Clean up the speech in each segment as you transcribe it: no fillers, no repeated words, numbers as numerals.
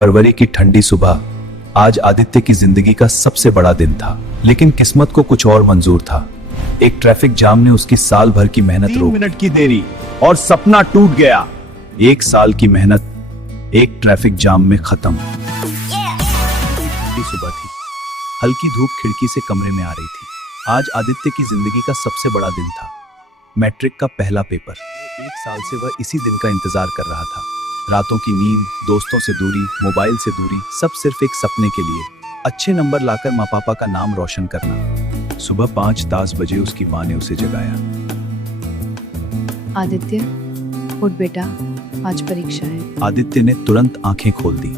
फरवरी की ठंडी सुबह आज आदित्य की जिंदगी का सबसे बड़ा दिन था, लेकिन किस्मत को कुछ और मंजूर था। एक ट्रैफिक जाम ने उसकी साल भर की मेहनत 3 मिनट की देरी और सपना टूट गया। एक साल की मेहनत एक ट्रैफिक जाम में खत्म। ठंडी सुबह थी, हल्की धूप खिड़की से कमरे में आ रही थी। आज आदित्य की जिंदगी का सबसे बड़ा दिन था, मैट्रिक का पहला पेपर। 1 साल से वह इसी दिन का इंतजार कर रहा था। रातों की नींद, दोस्तों से दूरी, मोबाइल से दूरी, सब सिर्फ एक सपने के लिए, अच्छे नंबर लाकर माँ पापा का नाम रोशन करना। सुबह 5:10 बजे उसकी माँ ने उसे जगाया। आदित्य, उठ बेटा, आज परीक्षा है। आदित्य ने तुरंत आंखें खोल दी।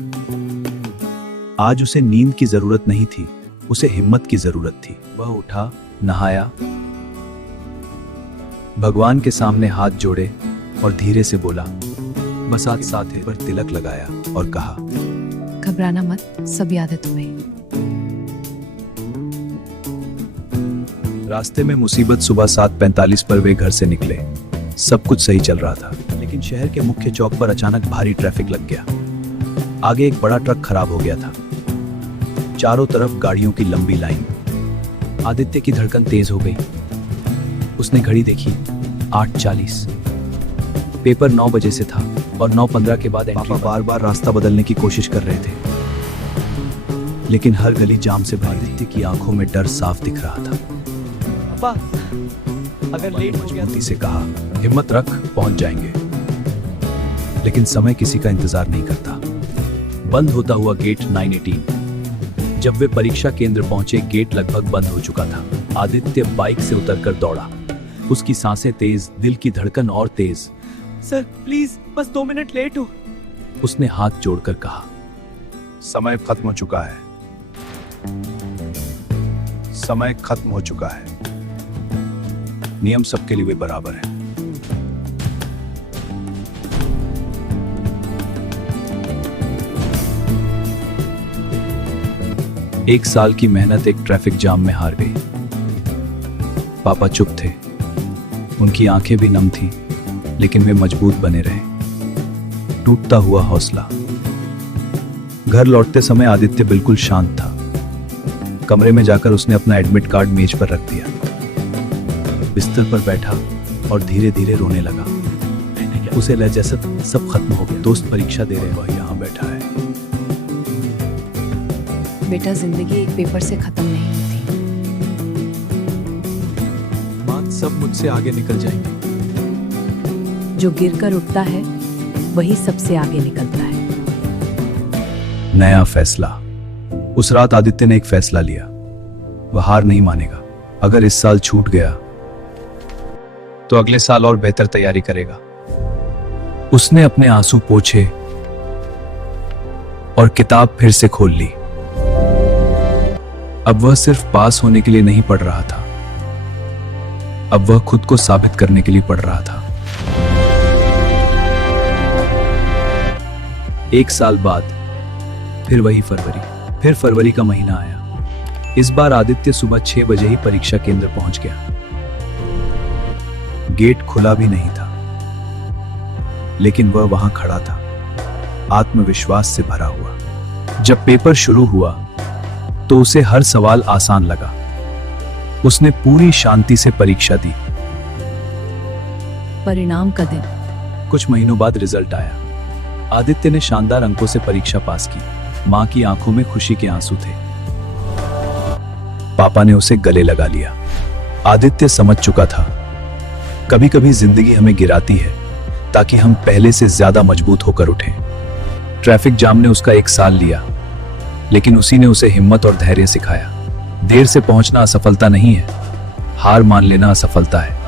आज उसे नींद की जरूरत नहीं थी, उसे हिम्मत की जरूरत थी। वह उठा, नहाया, भगवान के सामने हाथ जोड़े और धीरे से बोला, बस आज साथ है, पर तिलक लगाया और कहा, घबराना मत, सब याद है तुम्हें। रास्ते में मुसीबत। सुबह 7:45 पर वे घर से निकले। सब कुछ सही चल रहा था, लेकिन शहर के मुख्य चौक पर अचानक भारी ट्रैफिक लग गया। आगे एक बड़ा ट्रक खराब हो गया था, चारों तरफ गाड़ियों की लंबी लाइन। आदित्य की धड़कन तेज हो गई। उसने घड़ी देखी, 8:40। पेपर 9 बजे से था और 9:15 के बाद पापा बार बार रास्ता बदलने की कोशिश कर रहे थे, लेकिन हर गली जाम से भरी। आदित्य की आंखों में डर साफ दिख रहा था। पापा, अगर लेट हो गया मजबूती से कहा, हिम्मत रख, पहुंच जाएंगे। लेकिन समय किसी का इंतजार नहीं करता। बंद होता हुआ गेट 9:18। जब वे परीक्षा केंद्र पहुंचे, गेट लगभग बंद हो चुका था। आदित्य बाइक से उतरकर दौड़ा। उसकी सांसें तेज, दिल की धड़कन और तेज। सर प्लीज, बस 2 मिनट लेट हो। उसने हाथ जोड़कर कहा, समय खत्म हो चुका है, समय खत्म हो चुका है। नियम सबके लिए बराबर है। एक साल की मेहनत एक ट्रैफिक जाम में हार गई। पापा चुप थे, उनकी आंखें भी नम थीं, लेकिन वे मजबूत बने रहे। टूटता हुआ हौसला। घर लौटते समय आदित्य बिल्कुल शांत था। कमरे में जाकर उसने अपना एडमिट कार्ड मेज पर रख दिया, बिस्तर पर बैठा और धीरे धीरे रोने लगा। उसे लगा जैसे सब खत्म हो गया। दोस्त परीक्षा दे रहे, वह यहाँ बैठा है। बेटा, जिंदगी एक पेपर से खत्म नहीं होती। बात सब मुझसे आगे निकल जाएंगे। जो गिरकर उठता है वही सबसे आगे निकलता है। नया फैसला। उस रात आदित्य ने एक फैसला लिया। वह हार नहीं मानेगा। अगर इस साल छूट गया तो अगले साल और बेहतर तैयारी करेगा। उसने अपने आंसू पोंछे और किताब फिर से खोल ली। अब वह सिर्फ पास होने के लिए नहीं पढ़ रहा था, अब वह खुद को साबित करने के लिए पढ़ रहा था। 1 साल बाद फिर वही फरवरी। फिर फरवरी का महीना आया। इस बार आदित्य सुबह 6 बजे ही परीक्षा केंद्र पहुंच गया। गेट खुला भी नहीं था, लेकिन वह वहां खड़ा था, आत्मविश्वास से भरा हुआ। जब पेपर शुरू हुआ तो उसे हर सवाल आसान लगा। उसने पूरी शांति से परीक्षा दी। परिणाम का दिन। कुछ महीनों बाद रिजल्ट आया। आदित्य ने शानदार अंकों से परीक्षा पास की। मां की आंखों में खुशी के आंसू थे। पापा ने उसे गले लगा लिया। आदित्य समझ चुका था, कभी कभी जिंदगी हमें गिराती है ताकि हम पहले से ज्यादा मजबूत होकर उठें। ट्रैफिक जाम ने उसका 1 साल लिया, लेकिन उसी ने उसे हिम्मत और धैर्य सिखाया। देर से पहुंचना असफलता नहीं है, हार मान लेना असफलता है।